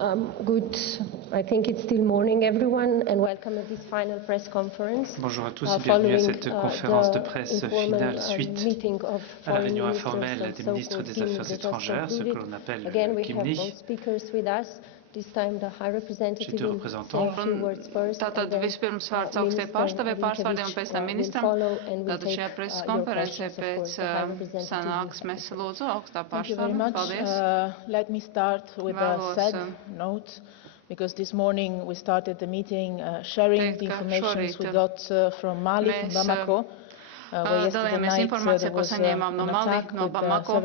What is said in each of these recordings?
I think it's still morning, everyone, and welcome at this final press conference. Bonjour à tous et bienvenue à cette conférence de presse finale suite à la réunion informelle des ministres des Affaires étrangères, ce que l'on appelle le Gimni. J'ai deux représentants. Tātad vispirms vārds augstajai pārstāvei pārsvārdiem un pēc tam ministram. Tātad šajā preses konferencē pēc sanāksmes lūdzu augstā pārstāve. Paldies. Let me start with a sad note, because this morning we started the meeting sharing the information we got from Mali, from Bamako. Dalījāmies informāciju, ko saņēmām no Mali, no Bamako.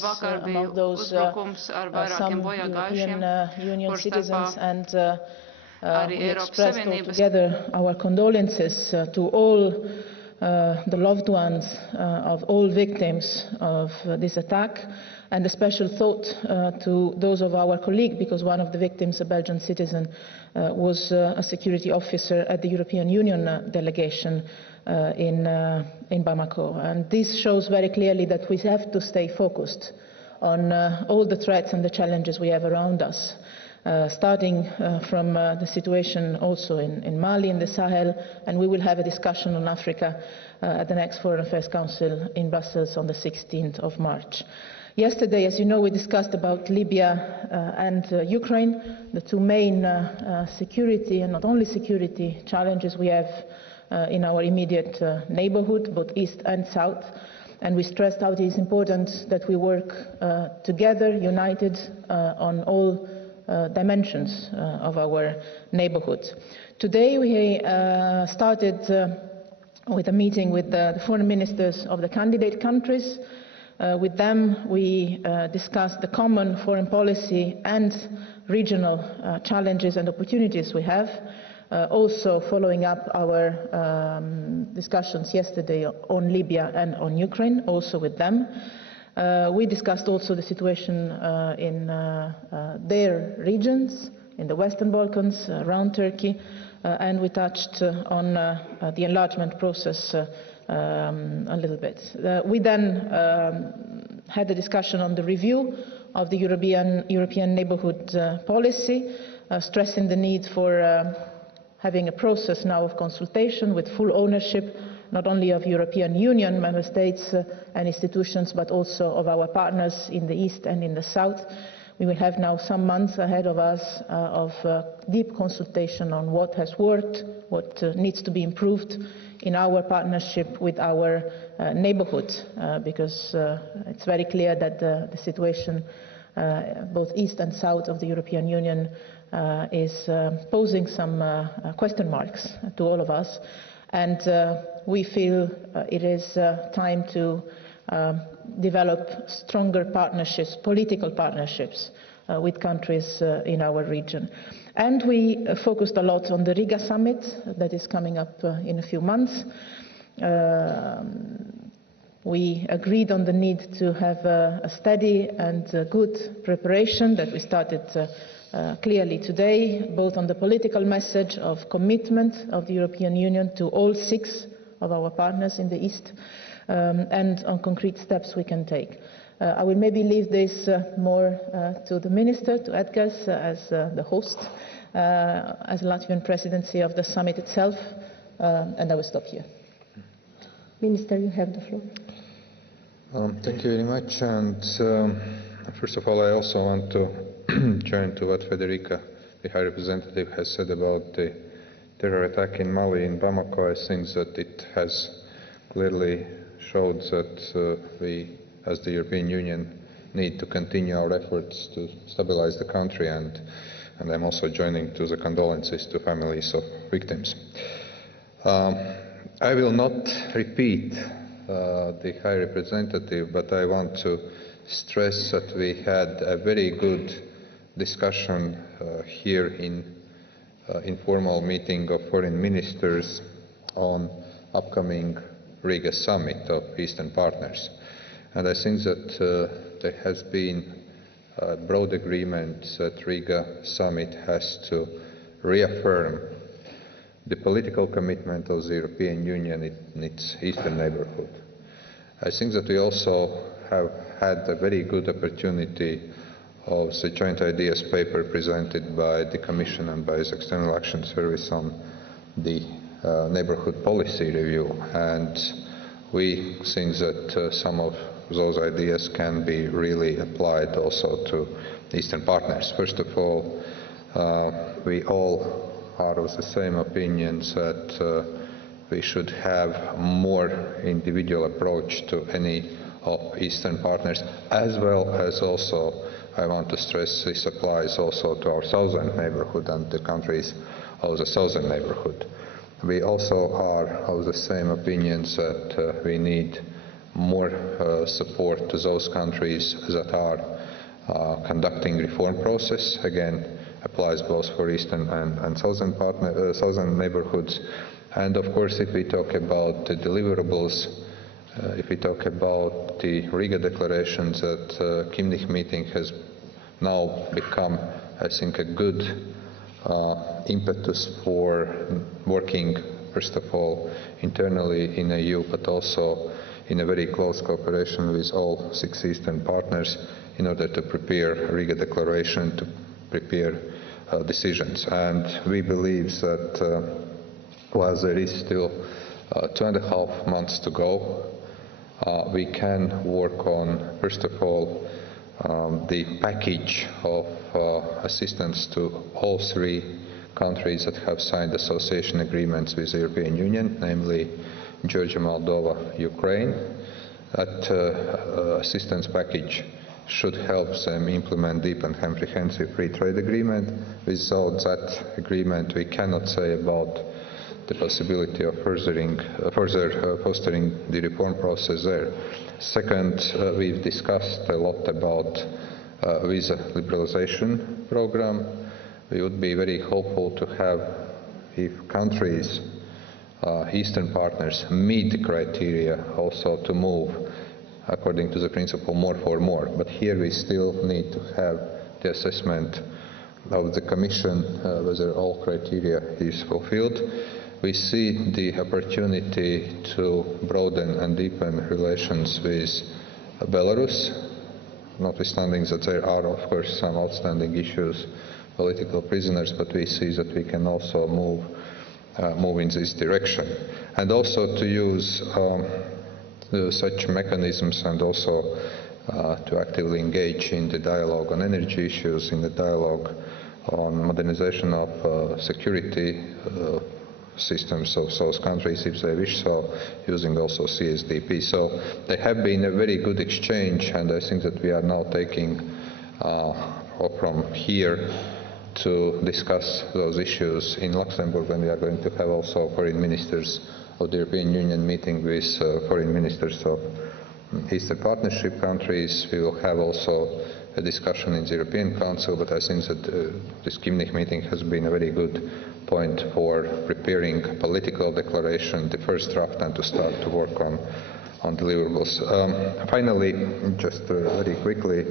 Vakar bija uzbrukums ar vairākiem bojāgājušiem, kur starpā arī Eiropas Savienības. Our condolences to all the loved ones of all victims of this attack, and a special thought to those of our colleague, because one of the victims, a Belgian citizen, was a security officer at the European Union delegation in Bamako. And this shows very clearly that we have to stay focused on all the threats and the challenges we have around us, starting from the situation also in Mali, in the Sahel, and we will have a discussion on Africa at the next Foreign Affairs Council in Brussels on the 16th of March. Yesterday, as you know, we discussed about Libya and Ukraine, the two main security and not only security challenges we have in our immediate neighborhood, both east and south, and we stressed how it is important that we work together, united on all dimensions of our neighborhood. Today we started with a meeting with the foreign ministers of the candidate countries. With them we discussed the common foreign policy and regional challenges and opportunities we have. Also following up our discussions yesterday on Libya and on Ukraine, also with them. We discussed also the situation in their regions, in the Western Balkans, around Turkey, and we touched on the enlargement process a little bit. We then had a discussion on the review of the European neighbourhood policy, stressing the need for having a process now of consultation with full ownership, not only of European Union member states and institutions, but also of our partners in the east and in the south. We will have now some months ahead of us of deep consultation on what has worked, what needs to be improved in our partnership with our neighbourhood, because it's very clear that the situation both east and south of the European Union is posing some question marks to all of us, and we feel it is time to develop stronger partnerships, political partnerships with countries in our region. And we focused a lot on the Riga summit that is coming up in a few months. We agreed on the need to have a steady and good preparation that we started clearly today, both on the political message of commitment of the European Union to all 6 of our partners in the East, and on concrete steps we can take. I will maybe leave this more to the Minister, to Edgars, as the host, as Latvian presidency of the summit itself, and I will stop here. Minister, you have the floor. Thank you very much. And first of all, I also want to join to what Federica, the High Representative, has said about the terror attack in Mali, in Bamako. I think that it has clearly showed that we, as the European Union, need to continue our efforts to stabilize the country, and I'm also joining to the condolences to families of victims. I will not repeat the High Representative, but I want to stress that we had a very good discussion here in informal meeting of foreign ministers on upcoming Riga summit of Eastern partners. And I think that there has been a broad agreement that Riga summit has to reaffirm the political commitment of the European Union in its eastern neighborhood. I think that we also have had a very good opportunity of the joint ideas paper presented by the Commission and by the External Action Service on the neighborhood policy review. And we think that some of those ideas can be really applied also to Eastern partners. First of all, we all are of the same opinion that we should have more individual approach to any of Eastern partners, as well as also, I want to stress, this applies also to our southern neighborhood and the countries of the southern neighborhood. We also are of the same opinion that we need more support to those countries that are conducting reform process. Again, applies both for Eastern and southern neighborhoods. And of course, if we talk about the deliverables, if we talk about the Riga Declaration, that Kimnich meeting has now become, I think, a good impetus for working, first of all, internally in the EU, but also in a very close cooperation with all 6 Eastern partners in order to prepare Riga Declaration, to prepare decisions. And we believe that while there is still 2.5 months to go, we can work on, first of all, the package of assistance to all 3 countries that have signed association agreements with the European Union, namely Georgia, Moldova, Ukraine. That assistance package should help them implement deep and comprehensive free trade agreement. Without that agreement, we cannot say about the possibility of further fostering the reform process there. Second, we've discussed a lot about visa liberalization program. We would be very hopeful to have, if countries, Eastern partners, meet the criteria, also to move according to the principle more for more. But here we still need to have the assessment of the Commission whether all criteria is fulfilled. We see the opportunity to broaden and deepen relations with Belarus, notwithstanding that there are, of course, some outstanding issues, political prisoners, but we see that we can also move in this direction. And also to use such mechanisms and also to actively engage in the dialogue on energy issues, in the dialogue on modernization of security systems of those countries if they wish so, using also CSDP. So there have been a very good exchange, and I think that we are now taking from here to discuss those issues in Luxembourg, when we are going to have also foreign ministers of the European Union meeting with foreign ministers of Eastern Partnership countries. We will have also a discussion in the European Council, but I think that this Kimnich meeting has been a very good point for preparing a political declaration, the first draft, and to start to work on deliverables. Finally, just very quickly,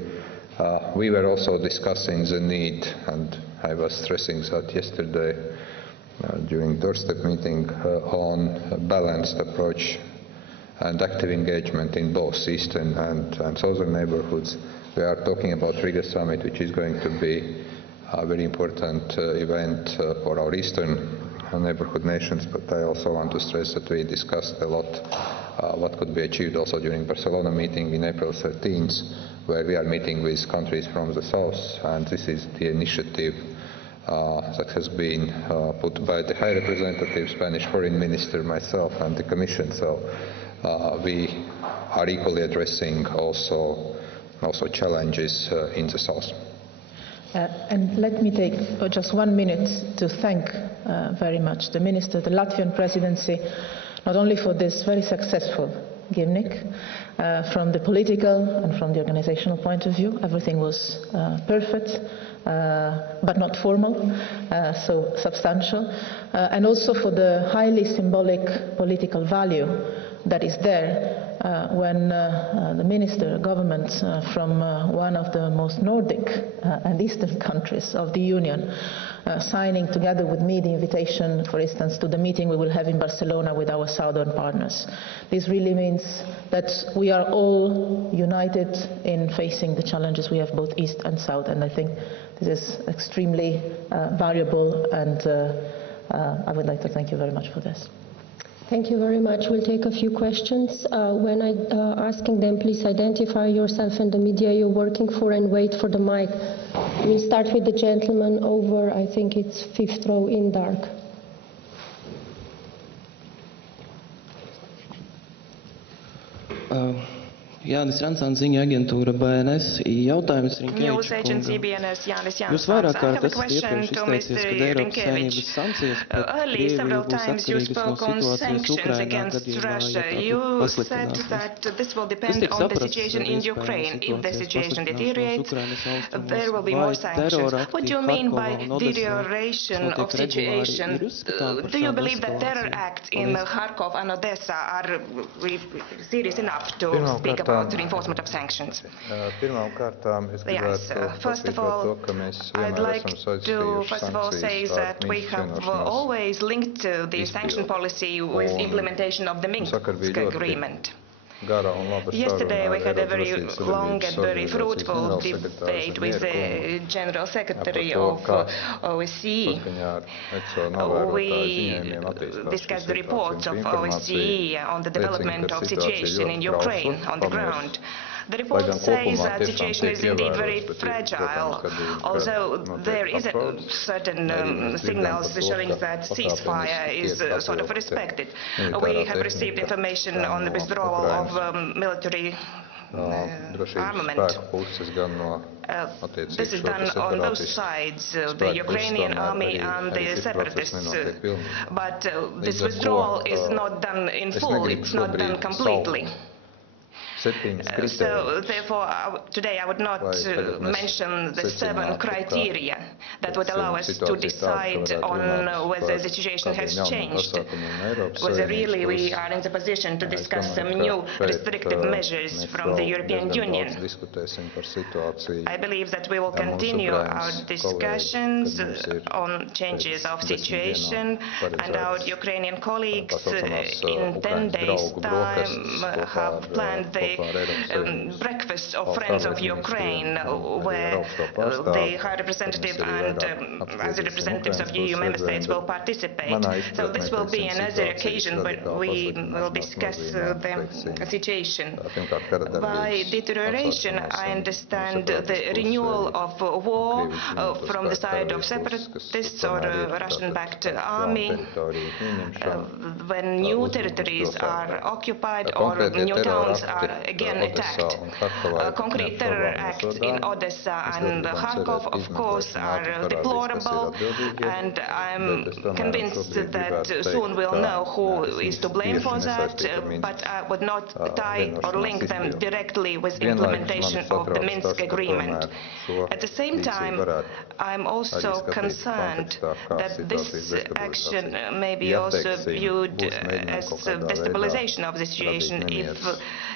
we were also discussing the need, and I was stressing that yesterday during doorstep meeting, on a balanced approach and active engagement in both Eastern and Southern neighborhoods. We are talking about Riga Summit, which is going to be a very important event for our Eastern neighborhood nations, but I also want to stress that we discussed a lot what could be achieved also during Barcelona meeting in April 13th, where we are meeting with countries from the south, and this is the initiative that has been put by the High Representative, Spanish Foreign Minister, myself, and the Commission. So we are equally addressing also challenges in the south. And let me take just 1 minute to thank very much the Minister, the Latvian Presidency, not only for this very successful Gimnik, from the political and from the organizational point of view. Everything was perfect, but not formal, so substantial, and also for the highly symbolic political value that is there when the minister, government from one of the most Nordic and Eastern countries of the Union signing together with me the invitation, for instance, to the meeting we will have in Barcelona with our southern partners. This really means that we are all united in facing the challenges we have both east and south, and I think this is extremely valuable, and I would like to thank you very much for this. Thank you very much. We'll take a few questions. When asking them, please identify yourself and the media you're working for and wait for the mic. We'll start with the gentleman over, I think it's 5th row in dark. Jānis Rancāns, ziņu aģentūra BNS. Jautājums Rinkēviča kungam. Jūs vairāk kārt esat iepriekš izteicies, ka Eiropas Savienības sankcijas pret Krieviju būs atkarīgas no situācijas Ukrainā gadījumā, ja pasliktinās. Kas tiek saprasts ar iespējamu situācijas pasliktināšanos Ukrainas austrumos? Vai terora akti Harkovā un Odesā, kas notiek regulāri, ir uzskatām par šādu eskalāciju? About the reinforcement of sanctions. Yes, first of all, I'd like to say that we have always linked the sanction policy with implementation of the Minsk Agreement. Yesterday we had a very long and very fruitful debate with the General Secretary of OSCE. We discussed the reports of OSCE on the development of situation in Ukraine on the ground. The report says that the situation is indeed very fragile, although there is certain signals showing that ceasefire is sort of respected. We have received information on the withdrawal of military armament. This is done on both sides, the Ukrainian army and the separatists. But this withdrawal is not done in full, it's not done completely. So, therefore, today I would not mention the 7 criteria that would allow us to decide on whether the situation has changed, whether really we are in the position to discuss some new restrictive measures from the European Union. I believe that we will continue our discussions on changes of situation, and our Ukrainian colleagues in 10 days' time have planned the breakfast of Friends of Ukraine, where the High Representative and other representatives of EU member states will participate. So this will be another occasion where we will discuss the situation. By deterioration, I understand the renewal of war from the side of separatists or Russian-backed army, when new territories are occupied or new towns are again attacked. Concrete terror acts in Odessa and Kharkov, of course, are deplorable, and I'm convinced that soon we'll know who is to blame for that, but I would not tie or link them directly with implementation of the Minsk Agreement. At the same time, I'm also concerned that this action may be also viewed as destabilization of the situation if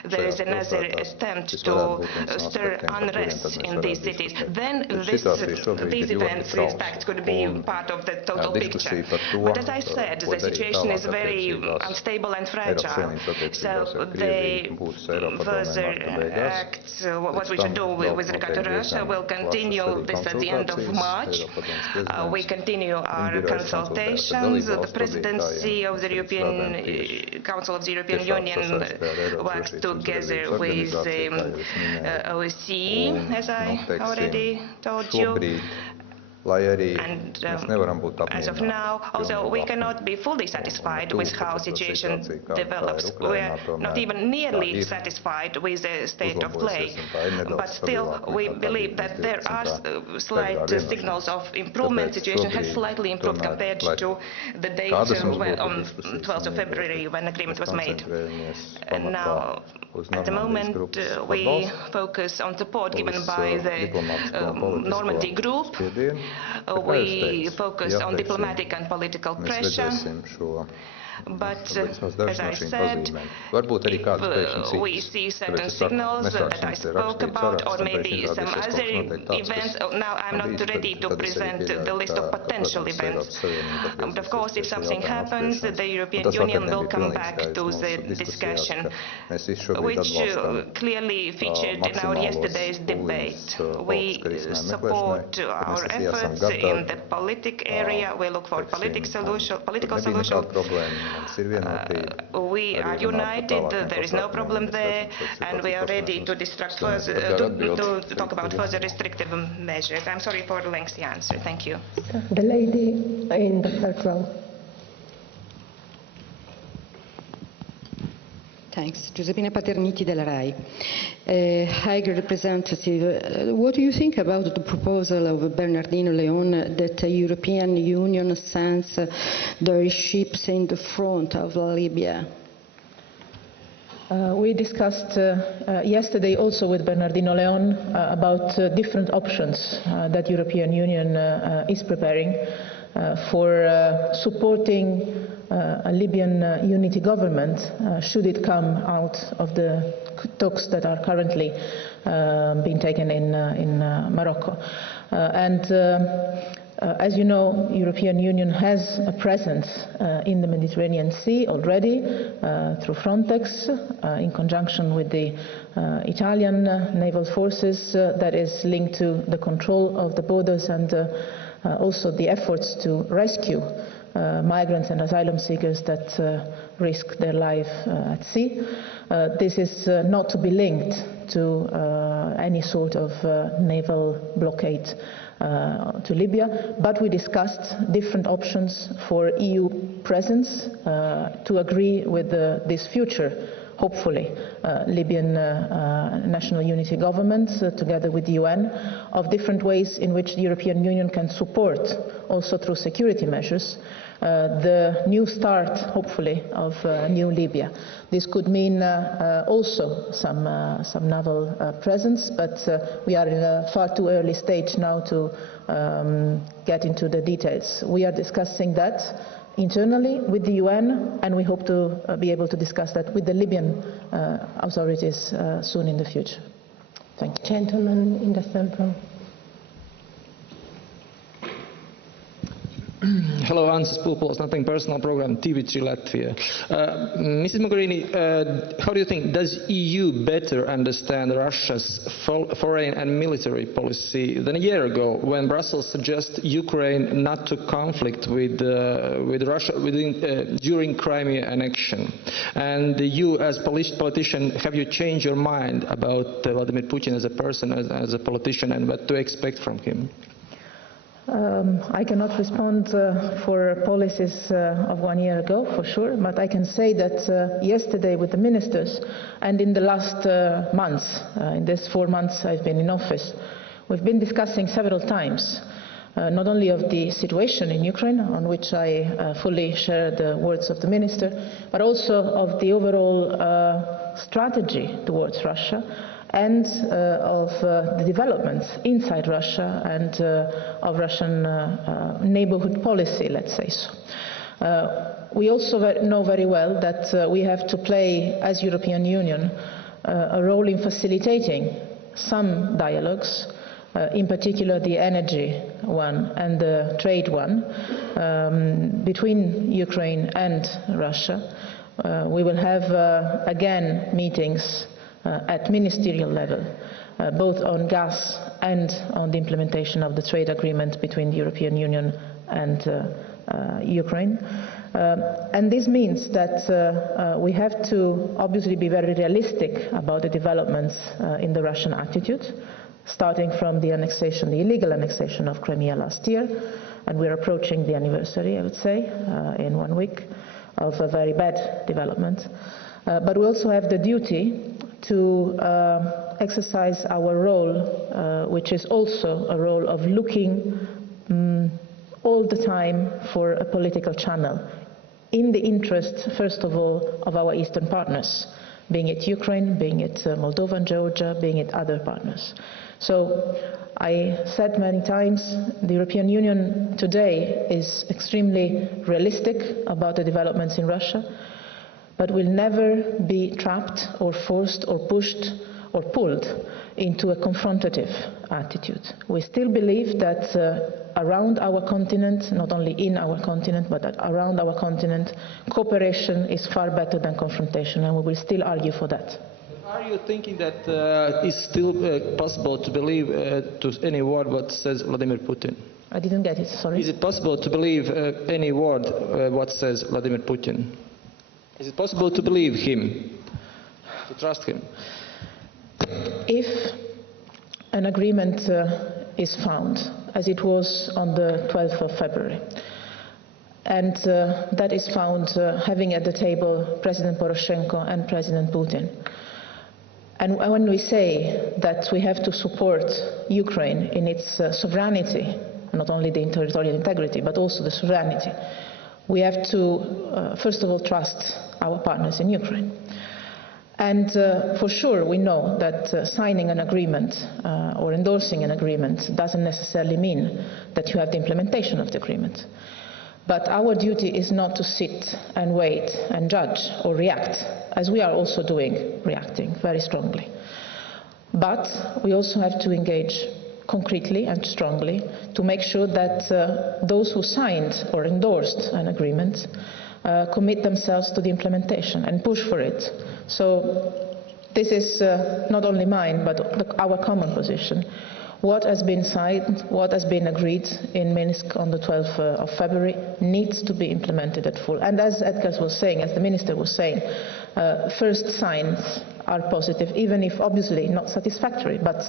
there is another attempt to stir unrest in these cities. Then these events, these facts could be part of the total picture. But as I said, the situation is very unstable and fragile. So the further acts, what we should do with regard to Russia, will continue this at the end of March. We continue our consultations. The presidency of the European Council of the European Union works together with OSCE, as I already told you. And as of now, although we cannot be fully satisfied with how the situation develops, we are not even nearly satisfied with the state of play, but still we believe that there are slight signals of improvement. The situation has slightly improved compared to the date on 12th of February when agreement was made. And now, at the moment, we focus on support given by the Normandy group. We focus on diplomatic and political pressure. But as I said, if we see certain signals that I spoke about, or maybe some other events, now I'm not ready to present the list of potential events. But of course, if something happens, the European Union will come back to the discussion, which clearly featured in our yesterday's debate. We support our efforts in the politic area. We look for political solutions. We are united. There is no problem there, and we are ready to to talk about further restrictive measures. I'm sorry for the lengthy answer. Thank you. The lady in the third row. Thanks. Giuseppina Paterniti della RAI. High Representative, what do you think about the proposal of Bernardino Leon that the European Union sends their ships in the front of Libya? We discussed yesterday also with Bernardino Leon about different options that European Union is preparing for supporting a Libyan unity government should it come out of the talks that are currently being taken in Morocco. As you know, European Union has a presence in the Mediterranean Sea already through Frontex in conjunction with the Italian naval forces that is linked to the control of the borders and also the efforts to rescue migrants and asylum seekers that risk their life at sea. This is not to be linked to any sort of naval blockade to Libya, but we discussed different options for EU presence to agree with this future, hopefully, Libyan national unity government together with the UN, of different ways in which the European Union can support, also through security measures, the new start, hopefully, of new Libya. This could mean also some naval presence, but we are in a far too early stage now to get into the details. We are discussing that internally with the UN, and we hope to be able to discuss that with the Libyan authorities soon in the future. Thank you. Gentleman in the third row. Hello, Ansis Pulpols, nothing personal program, TV3 Latvia. Mrs. Mogherini, how do you think, does EU better understand Russia's foreign and military policy than a year ago when Brussels suggested Ukraine not to conflict with Russia during Crimea annexion? And you, as politician, have you changed your mind about Vladimir Putin as a person, as a politician, and what to expect from him? I cannot respond for policies of 1 year ago, for sure, but I can say that yesterday with the ministers and in the last months, in these 4 months I've been in office, we've been discussing several times not only of the situation in Ukraine, on which I fully share the words of the minister, but also of the overall strategy towards Russia, and of the developments inside Russia and of Russian neighborhood policy, let's say so. We also know very well that we have to play, as European Union, a role in facilitating some dialogues, in particular the energy one and the trade one, between Ukraine and Russia. We will have, again, meetings at ministerial level, both on gas and on the implementation of the trade agreement between the European Union and Ukraine. And this means that we have to obviously be very realistic about the developments in the Russian attitude, starting from the annexation, the illegal annexation of Crimea last year, and we're approaching the anniversary, I would say, in 1 week, of a very bad development. But we also have the duty to exercise our role, which is also a role of looking all the time for a political channel in the interest, first of all, of our Eastern partners, being it Ukraine, being it Moldova and Georgia, being it other partners. So I said many times, the European Union today is extremely realistic about the developments in Russia, but will never be trapped or forced or pushed or pulled into a confrontative attitude. We still believe that around our continent, not only in our continent, but around our continent, cooperation is far better than confrontation, and we will still argue for that. Are you thinking that it's still possible to believe to any word what says Vladimir Putin? I didn't get it, sorry. Is it possible to believe any word what says Vladimir Putin? Is it possible to believe him, to trust him? If an agreement is found, as it was on the 12th of February, and that is found having at the table President Poroshenko and President Putin, and when we say that we have to support Ukraine in its sovereignty, not only the territorial integrity, but also the sovereignty, we have to, first of all, trust our partners in Ukraine. And for sure, we know that signing an agreement or endorsing an agreement doesn't necessarily mean that you have the implementation of the agreement. But our duty is not to sit and wait and judge or react, as we are also doing, reacting very strongly. But we also have to engage concretely and strongly to make sure that those who signed or endorsed an agreement commit themselves to the implementation and push for it. So this is not only mine, but our common position. What has been signed, what has been agreed in Minsk on the 12th of February needs to be implemented at full. And as Edgar was saying, as the minister was saying, first signs are positive, even if obviously not satisfactory. But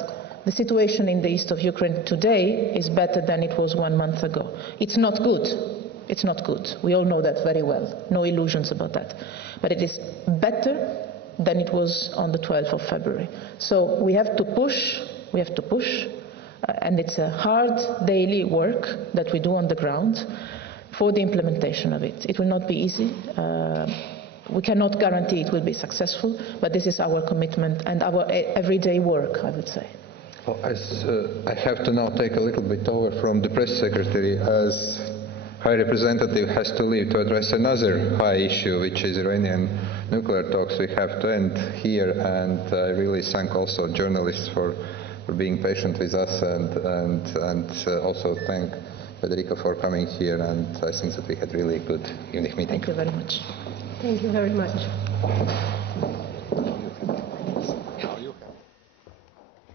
the situation in the east of Ukraine today is better than it was 1 month ago. It's not good. It's not good. We all know that very well. No illusions about that. But it is better than it was on the 12th of February. So we have to push. We have to push. And it's a hard daily work that we do on the ground for the implementation of it. It will not be easy. We cannot guarantee it will be successful, but this is our commitment and our everyday work, I would say. Well, I have to now take a little bit over from the press secretary, as High Representative has to leave to address another high issue, which is Iranian nuclear talks. We have to end here, and I really thank also journalists for being patient with us, and also thank Federica for coming here, and I think that we had really good evening meeting. Thank you very much. Thank you very much.